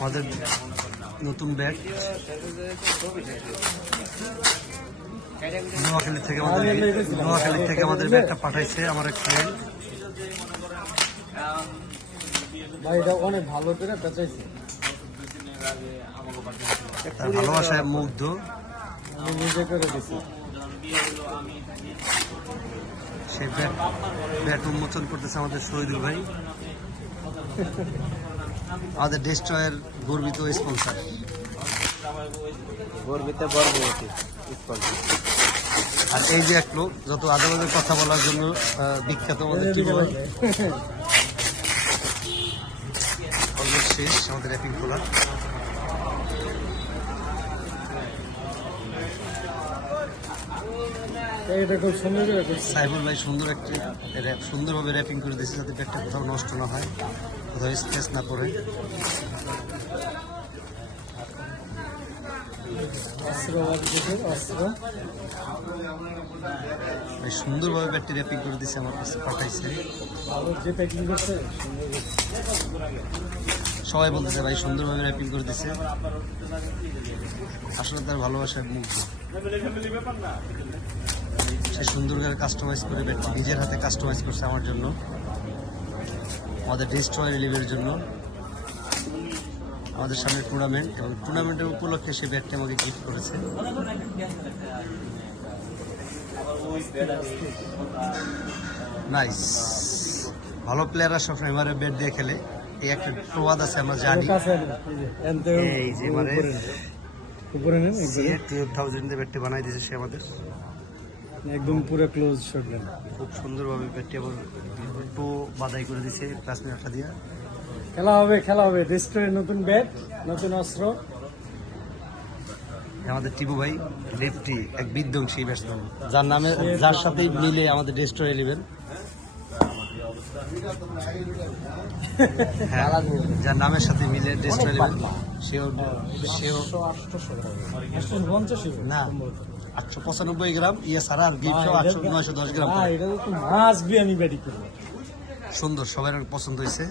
আমাদের নতুন ব্যাট নোয়াখালী থেকে আমাদের ব্যাটটা পাঠাইছে আমার এক ফ্রেন্ড। ভাই এটা অনেক ভালো করে বেচাইছে, তার ভালোবাসায় মুগ্ধ। আমি নিজে করে দিছি। সেই ব্যাট উন্মোচন করতেছে আমাদের শহীদুল ভাই, আমাদের ডেস্ট্রয়ের গর্বিত স্পন্সর। আর এই যে এক লোক যত আদালতে কথা বলার জন্য বিখ্যাত, আমাদের টিপু ভাই। অলমোস্ট শেষ আমাদের র্যাপিং খোলা। এটা খুব সুন্দর করে করছে। সাইফুল ভাই সুন্দরভাবে র্যাপিং করে দিয়েছে যাতে ব্যাগটা কোথাও নষ্ট না হয়, কোথাও স্পেস না পড়ে। ভাই সুন্দরভাবে ব্যাগটি র্যাপিং করে দিয়েছে, আমার কাছে পাঠাইছে। সবাই বলতেছে ভাই সুন্দরভাবে র্যাপিং করে দিচ্ছে, আসলে তার ভালোবাসায় মুগ্ধ। সে সুন্দর করে কাস্টমাইজ করে ব্যাটটি নিজের হাতে কাস্টমাইজ করছে আমার জন্য, আমাদের ডেস্ট্রয় রিলিভের জন্য। আমাদের সামনে টুর্নামেন্ট, এবং টুর্নামেন্টের উপলক্ষে সে ব্যাটটি আমাকে গিফট করেছে। নাইস, ভালো প্লেয়াররা সবসময় এবারে ব্যাট দিয়ে খেলে, এই একটা প্রবাদ আছে আমরা জানি। এই যে মানে 12,000 ব্যাটটি বানাই দিয়েছে সে আমাদের, একদম পুরো ক্লোজ শট। খুব সুন্দরভাবে ব্যাটটি আবার একটু বাদাই করে দিয়েছে ক্লাসমেটটা দিয়ে। খেলা হবে ডেস্ট্রয়ের নতুন ব্যাট, নতুন অস্ত্র। আমাদের টিপু ভাই লেফটি, এক বিধ্বংসী ব্যাটসম্যান, যার সাথেই মিলে আমাদের ডেস্ট্রয় নেবেন। যার নামের সাথে মিলে ডেস্ট্রয় নেবেন, সেও না 895 গ্রাম ইয়ে সারা, আর গিফট 910 গ্রাম। সুন্দর, সবাই পছন্দ হয়েছে।